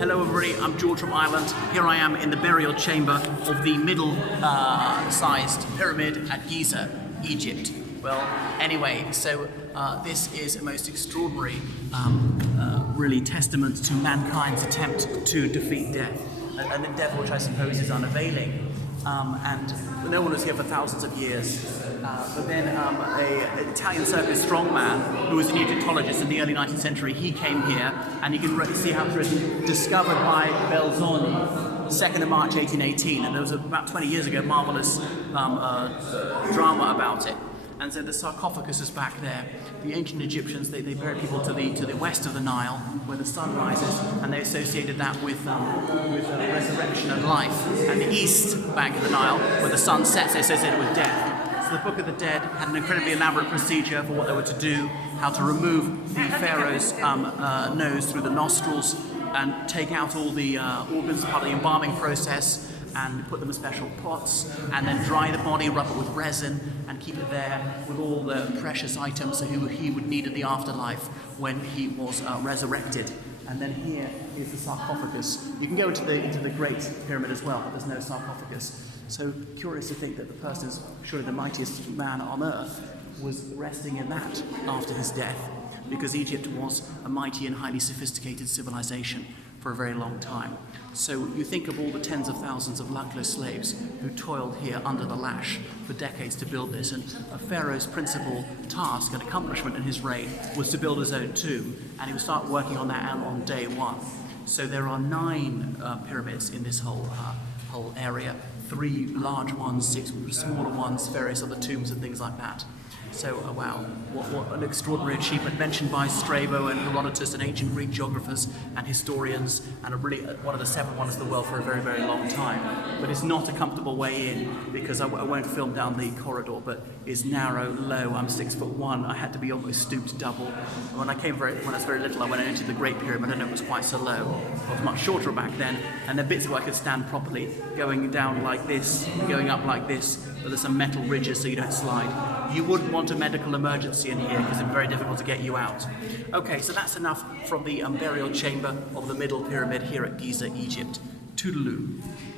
Hello everybody, I'm George from Ireland. Here I am in the burial chamber of the middle-sized pyramid at Giza, Egypt. Well, anyway, so this is a most extraordinary, really testament to mankind's attempt to defeat death. An endeavour which I suppose is unavailing. And no one was here for thousands of years. But then an Italian circus strongman who was an Egyptologist in the early 19th century, he came here, and you can see how it was discovered by Belzoni, 2nd of March 1818, and there was about 20 years ago, marvellous drama about it. And so the sarcophagus is back there. The ancient Egyptians, they buried people to the west of the Nile, where the sun rises, and they associated that with resurrection and life. And the east bank of the Nile, where the sun sets, they associated it with death. So the Book of the Dead had an incredibly elaborate procedure for what they were to do, how to remove the pharaoh's nose through the nostrils and take out all the organs, part of the embalming process, and put them in special pots, and then dry the body, rub it with resin, and keep it there with all the precious items that he would need in the afterlife when he was resurrected. And then here is the sarcophagus. You can go into the Great Pyramid as well, but there's no sarcophagus. So curious to think that the person who's surely the mightiest man on earth was resting in that after his death, because Egypt was a mighty and highly sophisticated civilization for a very long time. So you think of all the tens of thousands of luckless slaves who toiled here under the lash for decades to build this, and a pharaoh's principal task and accomplishment in his reign was to build his own tomb, and he would start working on that on day one. So there are 9 pyramids in this whole area, 3 large ones, 6 smaller ones, various other tombs and things like that. So, wow, what an extraordinary achievement, mentioned by Strabo and Herodotus and ancient Greek geographers and historians, and really one of the 7 wonders of the world for a very, very long time. But it's not a comfortable way in, because I won't film down the corridor, but it's narrow, low. I'm 6'1". I had to be almost stooped double. When I was very little, I went into the Great Pyramid, and it was quite so low. I was much shorter back then, and there are bits where I could stand properly, going down like this, going up like this, but there's some metal ridges so you don't slide. You wouldn't want a medical emergency in here because it's very difficult to get you out. Okay, so that's enough from the burial chamber of the Middle Pyramid here at Giza, Egypt. Toodaloo.